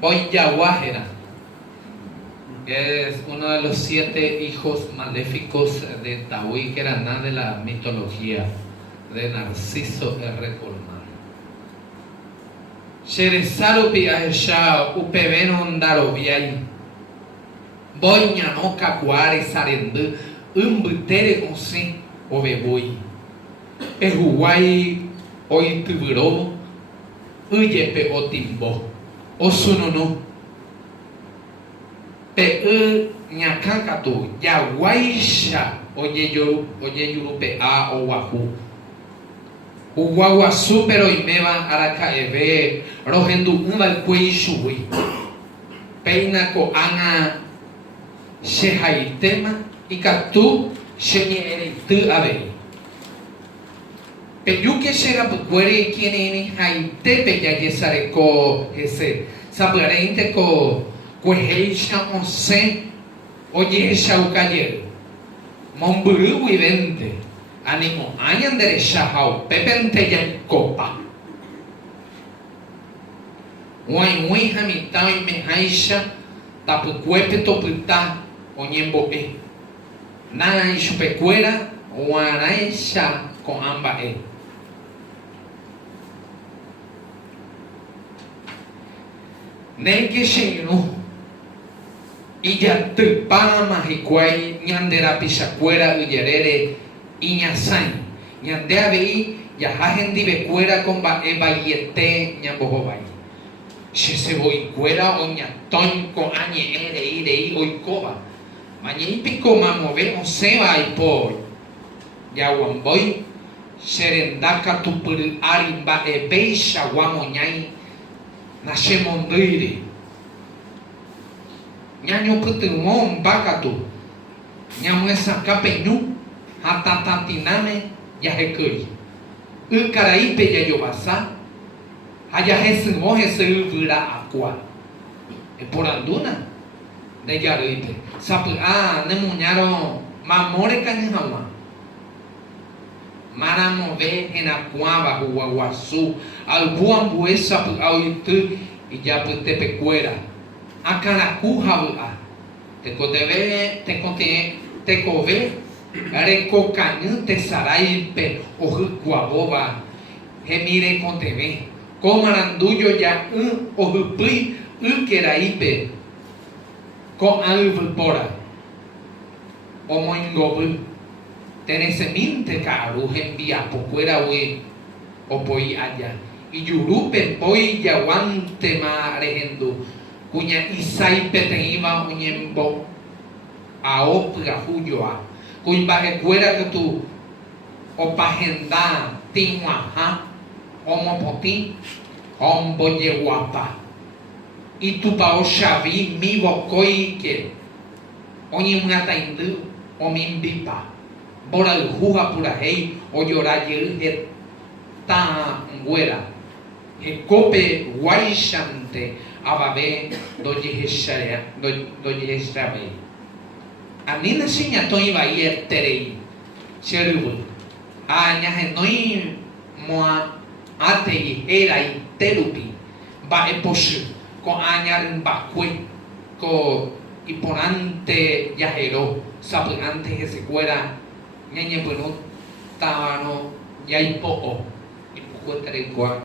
Boyaguajera, que es uno de los 7 hijos maléficos de Tahui, que era nada de la mitología de Narciso R. Colmán. Sheresarupi Aesha Upevenon Daroviai Boña no Cacuare Sarendu Umbutere Onse Obebui Ehuai Oituburo Uyepe Otimbo Osunono Pe Nyakankatu Yawaisha Oyeyurupe A Oahu Uwawa Super Oimeva Arakaeve Rohendu Umbal Kuishui Peina Ko Ana Shehaitema Ikatu Sheni Tu Ave Peyuke Shera Pukwere Kiene Haite Peyayesare Ko Hese Sabarente Ko Kuheisha Onse Oyesha Ukayer Momburu Vivente Animo Ayan de Shahau Pepente Yankopa Wai Hamitao y Mehaisha Tapucuepe Toputa Onyemboe Nai Chupecuera Waraisha con Ambae Neke Sheinu Iya Tupama Mahikwai Nyandera Pishacuera Uyerere Iñasai Nyandea Vei Yahajendi Becuera con Bayete Nyambohobai Sheseboicuera Oñatón con Añe Ere Oikoba Mañipico Mamove Oseba y por Yawamboy Sherendaka Tupur Arimba Ebei Shawamoñai Nashemondiri Nyanyo Putumon Bakatu Nyamuesa Capeñu Hatatatiname Yahekui Ukaraipe Yayobasa Hayahesumo Hesuvura Aqua E por Anduna de Yaruipe Sapu Nemuñaro Mamore Kanyahawa Maramove Enacuaba Huaguasu Albuambue Sapu Auitu y Yaputepecuera Acaracuja Te cove Recocañu Tesaraipe Ojucuaboba Gemire Conteve Comaranduyo ya Ojupui Ukeraipe Con Alvupora Omoingobu Teneseminte Karu Envia Pocuera we Opoi allá y Yurupe Poi Yaguante Marehendu Cuña Isaipe Teiva Uñembo Aopga Huyoa Cuimbaje Cuera que tu Opagenda Timuaja Homopoti Homboye Guapa y tu pao Xavi mi bocoi que Oñe Mataindu o Mimbipa Bora el Juga Purahei o Yoraye Ta Nguera Hecope Guaishante Ababe Doye Heshabe Anina Siñatoi Bayer Terei Cherubu Añajenoi Moa Atei Erai Terupi Ba Eposhu Ko Añar Bakue Ko Iponante Yajero Sapuante Jesecuera Ñañe Punu Tabano Yaipo Ipucueterecua